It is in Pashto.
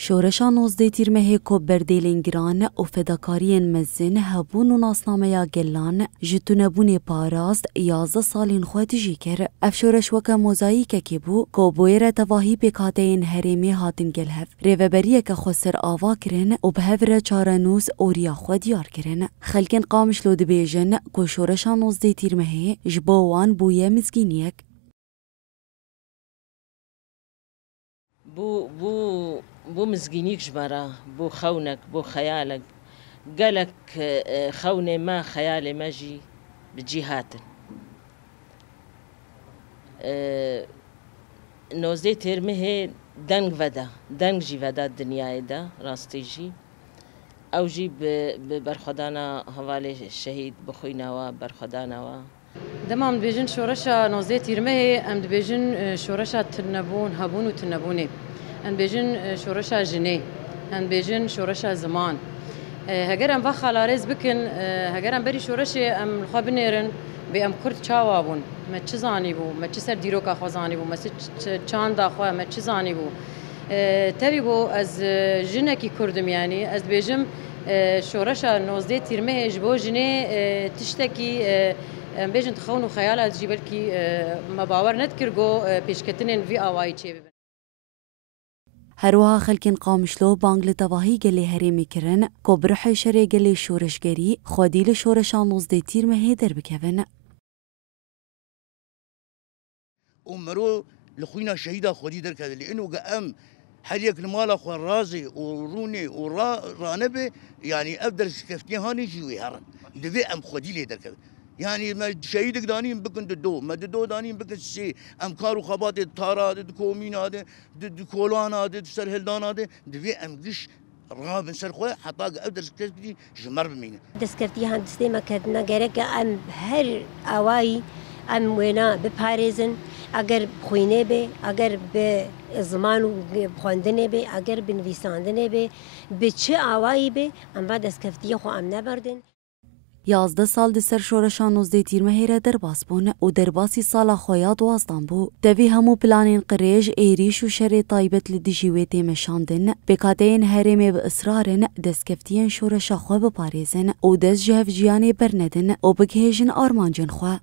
شورشا نوزده تیرمه کو بردیلین گران و فداکارین مزین هبون و ناسنامه یا گلان جتونبون پاراست 11 سالین خود جی کر. اف شورش وکا موزاییک کی بو کو بویر تواهی بکاتین هریمی هاتن گلهف. ریوبریه که خسر آوا کرن و بهور چارنوس اوریا خود یار کرن. خلکن قامش لود بیجن کو شورشا نوزده تیرمه جبوان بویه مزگینیک. بو مزگینیک جبرا بو خونك بو خيالك قالك خوني ما خيالي ماجي بجهات نوزدي ترمه دنگ ودا دنگ جي ودا الدنيا دا راستي جي او جي برخدانا حوالي الشهيد بخوينا برخدانا دمام بيجن شورشا نوزدي ترمه ام بيجن شورشا تنبون هبون وتنبوني ان بيجن شورشا جني ان بيجن شورشا زمان هجر ام بخالارز بكن هجر ام بري شورشي ام خبنيرن بام كرد چاوابون ما چزاني بو ما چسر ديروكا خوزاني بو ما چاند اخو ما چزاني بو تبي بو از جنكي كردم يعني از بيجم شورشا نوزدي تيرمه جبو جني تشتكي ام بيجن تخون وخيالات جبلكي ما باور نذكرغو بيشكتنن في اواي چي هروها خلکن قامشلو بانگل تواهی گلی هریمی کرن کو برح شری گلی شورشگری خودیل شورشان نوزده تیر مهی در بکوین. ومرو لخوينا شهيدا خودي در كذا لانه قام حريك المال اخو الرازي وروني ورانبه يعني ابدل كفتي هاني جوي هرن دبي ام خودي لي در كذا يعني ما شهيدك دانين بكن ددو ما ددو دانين بكن سي ام كارو خبات تارا د كومين هذا د كولان هذا سر هلدان هذا دبي ام قش راب سر خو حطا ابدل كفتي جمر بمين دسكرتي هندسه ما كدنا غيرك ام هر اواي ام وینا بپارێزن ئەگەر خوێنێ بێ ئەگەر بە زمان و بخواندنێ بێ ئەگەر بنویساندنێ بێ بە چه ئاوایی بێ ئەم با دەستکەفتیە خۆ ئەم نەبەردن 11 سال دی سر شورشان نوزده تیرمهیره درباس بون و درباسی سالا خویا دوازدان بو. دوی همو پلانین قریج ایریش و شر طایبت لدیجیویتی مشاندن بکاتین هرمی به اصرارن دستکفتین شورشا خو بپاریزن و دست جهف جیانی برندن و بگهیجن آرمانجن خو.